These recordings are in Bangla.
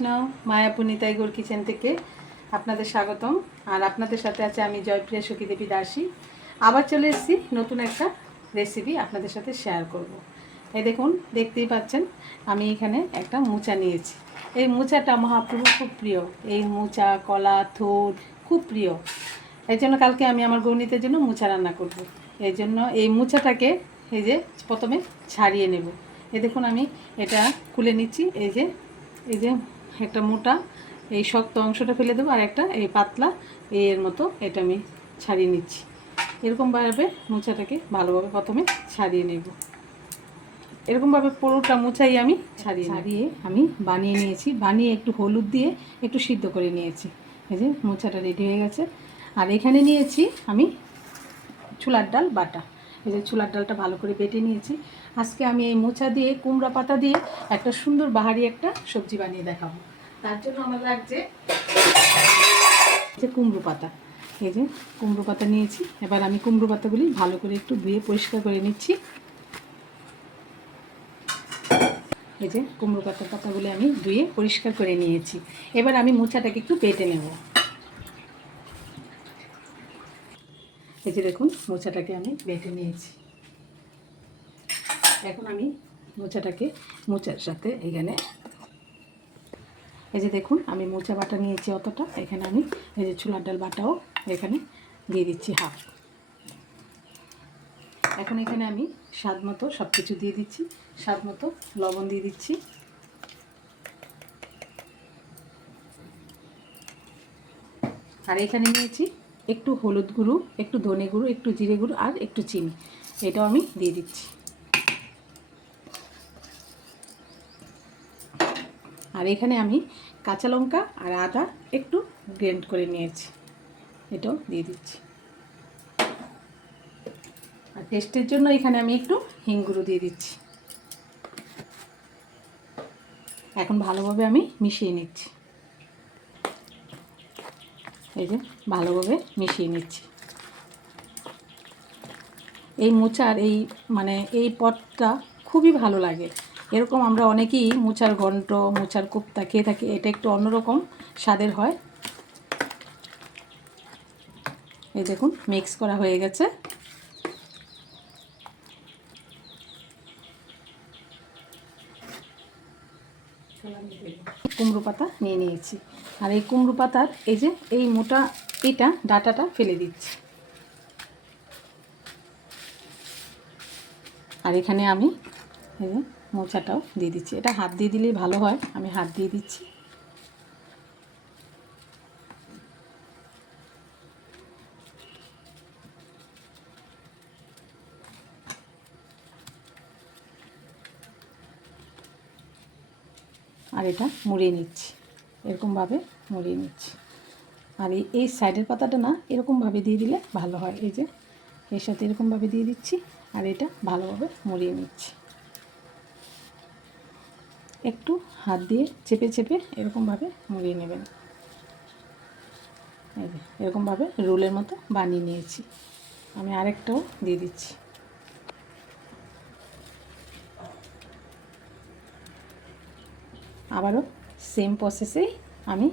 কৃষ্ণ মায়াপুর নিতাই গোর কিচেন থেকে আপনাদের স্বাগতম। আর আপনাদের সাথে আছে আমি জয়প্রিয়া সখী দেবী দাসী। আবার চলে এসেছি নতুন একটা রেসিপি আপনাদের সাথে শেয়ার করব। এই দেখুন, দেখতেই পাচ্ছেন, আমি এখানে একটা মোচা নিয়েছি। এই মোচাটা মহাপ্রভু খুব প্রিয়। এই মোচা, কলা, থোর খুব প্রিয়। এই জন্য কালকে আমি আমার গণিতের জন্য মোচা রান্না করব। এই জন্য এই মোচাটাকে এই যে প্রথমে ছাড়িয়ে নেব। এ দেখুন, আমি এটা খুলে নিচ্ছি। এই যে এই যে একটা মোটা, এই শক্ত অংশটা ফেলে দেবো, আর একটা এই পাতলা, এর মতো এটা আমি ছাড়িয়ে নিচ্ছি। এরকমভাবে মোচাটাকে ভালোভাবে প্রথমে ছাড়িয়ে নেব। এরকমভাবে পুরোটা মোচাই আমি ছাড়িয়ে ছাড়িয়ে আমি বানিয়ে নিয়েছি। বানিয়ে একটু হলুদ দিয়ে একটু সিদ্ধ করে নিয়েছি। এই যে মোচাটা রেডি হয়ে গেছে। আর এখানে নিয়েছি আমি ছোলার ডাল বাটা। এই যে ছোলার ডালটা ভালো করে বেটে নিয়েছি। আজকে আমি এই মোচা দিয়ে, কুমড়া পাতা দিয়ে একটা সুন্দর বাহারি একটা সবজি বানিয়ে দেখাবো। তার জন্য আমার লাগছে যে কুমড়ো পাতা। এই যে কুমড়ো পাতা নিয়েছি। এবার আমি কুমড়ো পাতাগুলি ভালো করে একটু ধুয়ে পরিষ্কার করে নিচ্ছি। এই যে কুমড়ো পাতার পাতাগুলি আমি ধুয়ে পরিষ্কার করে নিয়েছি। এবার আমি মোচাটাকে একটু বেটে নেব। এই যে দেখুন, মোচাটাকে আমি বেটে নিয়েছি। এখন আমি মোচাটাকে মোচার সাথে এখানে এই যে দেখুন, আমি মোচা বাটা নিয়েছি অতটা। এখানে আমি এই যে ছোলার ডাল বাটাও এখানে দিয়ে দিচ্ছি হাফ। এখন এখানে আমি স্বাদ মতো সব কিছু দিয়ে দিচ্ছি। স্বাদ মতো লবণ দিয়ে দিচ্ছি। আর এখানে নিয়েছি একটু হলুদ গুঁড়ো, একটু ধনে গুঁড়ো, একটু জিরে গুঁড়ো আর একটু চিনি। এটাও আমি দিয়ে দিচ্ছি। আর এখানে আমি কাঁচা লঙ্কা আর আদা একটু গ্রেন্ড করে নিয়েছি। এটাও দিয়ে দিচ্ছি। আর টেস্টের জন্য এখানে আমি একটু হিং গুঁড়ো দিয়ে দিচ্ছি। এখন ভালোভাবে আমি মিশিয়ে নিচ্ছি। এই যে ভালোভাবে মিশিয়ে নিচ্ছি। এই মোচার এই মানে এই পটটা খুবই ভালো লাগে। এরকম আমরা অনেকেই মোচার ঘন্ট, মোচার কোপ্তা খেয়ে থাকি, এটা একটু অন্যরকম স্বাদের হয়। এই দেখুন, মিক্স করা হয়ে গেছে। কুমড়ো পাতা নিয়ে নিয়েছি। আর এই কুমড়ো পাতার, এই যে এই মোটা এটা, ডাটাটা ফেলে দিচ্ছি। আর এখানে আমি এই মোচাটাও দিয়ে দিচ্ছি। এটা হাত দিয়ে দিলেই ভালো হয়, আমি হাত দিয়ে দিচ্ছি। আর এটা মুড়িয়ে নিচ্ছি। এরকমভাবে মুড়িয়ে নিচ্ছি। আর এই এই সাইডের পাতাটা না এরকমভাবে দিয়ে দিলে ভালো হয়। এই যে, এর সাথে এরকমভাবে দিয়ে দিচ্ছি আর এটা ভালোভাবে মুড়িয়ে নিচ্ছি। একটু হাত দিয়ে চেপে চেপে এরকমভাবে মুড়িয়ে নেবেন। এরকমভাবে রোলের মতো বানিয়ে নিয়েছি। আমি আরেকটাও দিয়ে দিচ্ছি। আবারও সেম প্রসেসেই আমি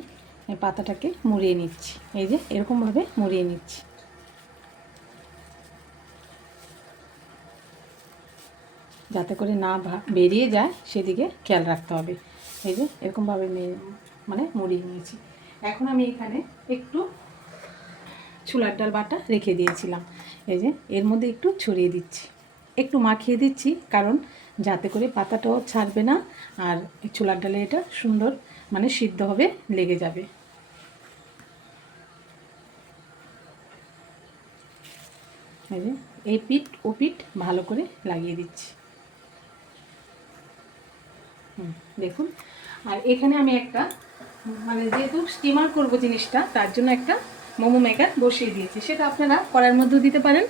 পাতাটাকে মুড়িয়ে নিচ্ছি। এই যে এরকমভাবে মুড়িয়ে নিচ্ছি। যাতে করে না বেরিয়ে যায়, সেদিকে খেয়াল রাখতে হবে। এই যে এরকমভাবে মানে মুড়িয়ে নিয়েছি। এখন আমি এখানে একটু ছোলার ডাল বাটা রেখে দিয়েছিলাম। এই যে এর মধ্যে একটু ছড়িয়ে দিচ্ছি। একটু মাখিয়ে দিচ্ছি, কারণ যাতে করে পাতাটাও ছাড়বে না আর ছোলার ডালে এটা সুন্দর মানে সিদ্ধ হবে লেগে যাবে। এই পিঠ, ও পিঠ ভালো করে লাগিয়ে দিচ্ছি। দেখুন। আর এখানে আমি একটা মানে যেহেতু স্টিমার করব জিনিসটা, তার জন্য একটা মোমো মেকার বসিয়ে দিয়েছি। সেটা আপনারা করার মধ্যেও দিতে পারেন।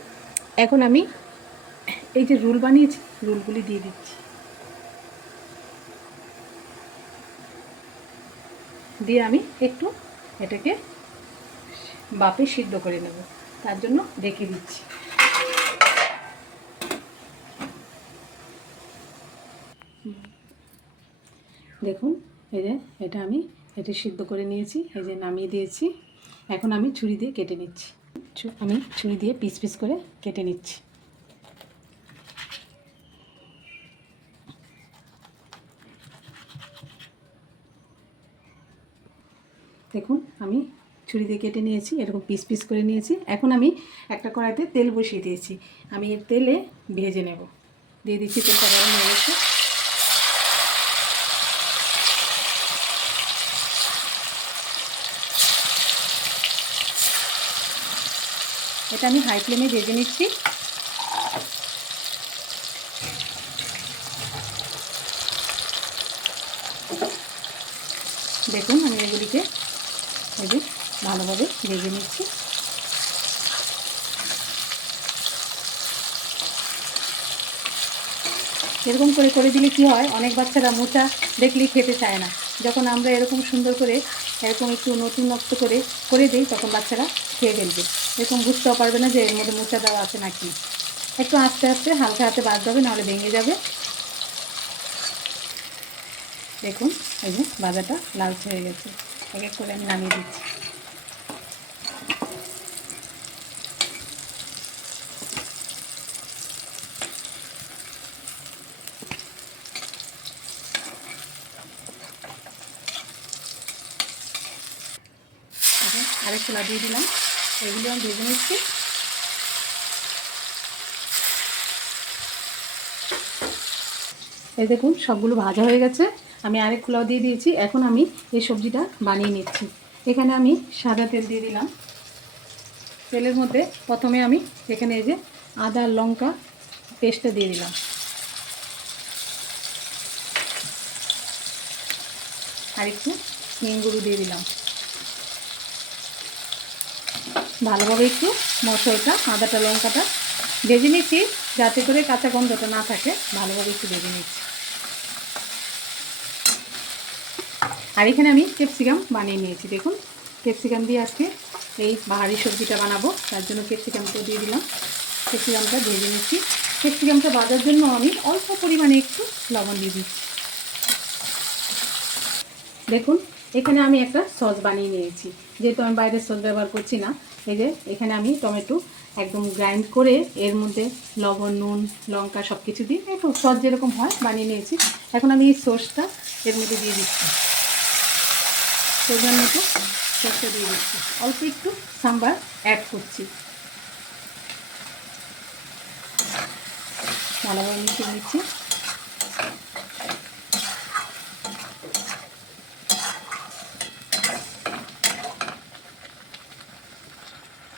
এখন আমি এই যে রুল বানিয়েছি, রুলগুলি দিয়ে দিচ্ছি। দিয়ে আমি একটু এটাকে বাপে সিদ্ধ করে নেব, তার জন্য রেখে দিচ্ছি। দেখুন, এই যে এটা আমি এটি সিদ্ধ করে নিয়েছি, এই যে নামিয়ে দিয়েছি। এখন আমি ছুরি দিয়ে কেটে নিচ্ছি। আমি ছুরি দিয়ে পিস পিস করে কেটে নিচ্ছি। দেখুন, আমি ছুরি দিয়ে কেটে নিয়েছি, এরকম পিস পিস করে নিয়েছি। এখন আমি একটা কড়াইতে তেল বসিয়ে দিয়েছি। আমি এর তেলে ভেজে নেব। দিয়ে দিচ্ছি তেলটা গরম হয়ে গেছে। এটা আমি হাই ফ্লেমে ভেজে নিচ্ছি। দেখুন, আমি এগুলিকে যে ভালোভাবে ভেজে নিচ্ছি। এরকম করে করে দিলে কি হয়, অনেক বাচ্চারা মোচা দেখলেই খেতে চায় না। যখন আমরা এরকম সুন্দর করে, এরকম একটু নতুনত্ব করে করে দিই, তখন বাচ্চারা খেয়ে ফেলবে। এরকম বুঝতেও পারবে না যে এর মধ্যে মোচা দেওয়া আছে নাকি। একটু আস্তে আস্তে, হালকা হাতে বাদ যাবে, নাহলে ভেঙে যাবে। দেখুন, এই যে ভাজাটা লালচে হয়ে গেছে। এক এক করে আমি নামিয়ে দিচ্ছি। আরেক খোলা দিয়ে দিলাম। এগুলো আমি ভেজে নিচ্ছি। এই দেখুন, সবগুলো ভাজা হয়ে গেছে। আমি আরেক খোলাও দিয়ে দিয়েছি। এখন আমি এই সবজিটা বানিয়ে নিচ্ছি। এখানে আমি সাদা তেল দিয়ে দিলাম। তেলের মধ্যে প্রথমে আমি এখানে এই যে আদা, লঙ্কা পেস্টটা দিয়ে দিলাম। আর একটু হিঙ্গুড়ু দিয়ে দিলাম। ভালোভাবে একটু মশলাটা, আদাটা, লঙ্কাটা ভেজে নিচ্ছি, যাতে করে কাঁচা গন্ধটা না থাকে। ভালোভাবে একটু ভেজে নিচ্ছি। আর এখানে আমি ক্যাপসিকাম বানিয়ে নিয়েছি, দেখুন। ক্যাপসিকাম দিয়ে আজকে এই বাহারি সবজিটা বানাবো, তার জন্য ক্যাপসিকামটা দিয়ে দিলাম। ক্যাপসিকামটা ভেজে নিচ্ছি। ক্যাপসিকামটা বাজার জন্য আমি অল্প পরিমাণে একটু লবণ দিয়ে দিচ্ছি। দেখুন, এখানে আমি একটা সস বানিয়ে নিয়েছি। যেহেতু আমি বাইরের সস ব্যবহার করছি না, এই যে এখানে আমি টমেটো একদম গ্রাইন্ড করে এর মধ্যে লবণ, নুন, লঙ্কা সব কিছু দিয়ে একটু সস যেরকম হয় বানিয়ে নিয়েছি। এখন আমি এই সসটা এর মধ্যে দিয়ে দিচ্ছি। পরিমাণ মতো সসটা দিয়ে দিচ্ছি। অল্প একটু সাম্বার অ্যাড করছি। ভালোভাবে মিশিয়ে নিচ্ছি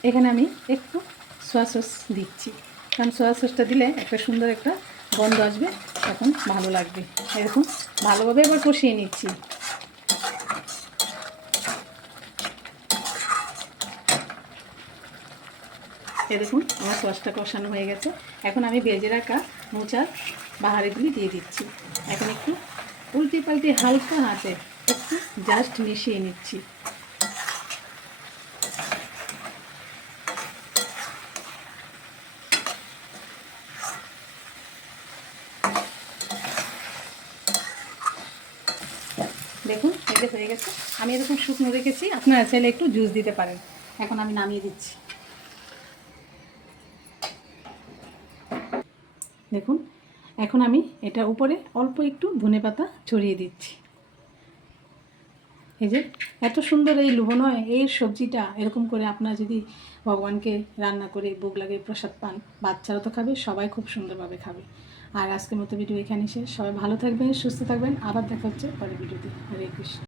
এখানে আমি একটু সোয়া সস দিচ্ছি। কারণ সোয়া সসটা দিলে একটা সুন্দর একটা গন্ধ আসবে, তখন ভালো লাগবে। এরকম ভালোভাবে এবার কষিয়ে নিচ্ছি। এ দেখুন আমার সসটা কষানো হয়ে গেছে। এখন আমি ভেজে রাখা মোচার বাহারিগুলি দিয়ে দিচ্ছি। এখন একটু উল্টে পাল্টে হালকা হাতে একটু জাস্ট মিশিয়ে নিচ্ছি। দেখুন এটা হয়ে গেছে। আমি এরকম শুকনো রেখেছি, আপনারা চাইলে একটু জুস দিতে পারেন। এখন আমি নামিয়ে দিচ্ছি। দেখুন, এখন আমি এটা উপরে অল্প একটু ধনে পাতা ছড়িয়ে দিচ্ছি। এই যে, এত সুন্দর এই লুবনয়, এই সবজিটা এরকম করে আপনারা যদি ভগবানকে রান্না করে, ভোগ লাগে প্রসাদ পান, বাচ্চারা তো খাবে, সবাই খুব সুন্দরভাবে খাবে। আর আজকের মতো ভিডিও এখানে শেষ। সবাই ভালো থাকবেন, সুস্থ থাকবেন। আবার দেখা হচ্ছে পরের ভিডিওতে। হরে কৃষ্ণ।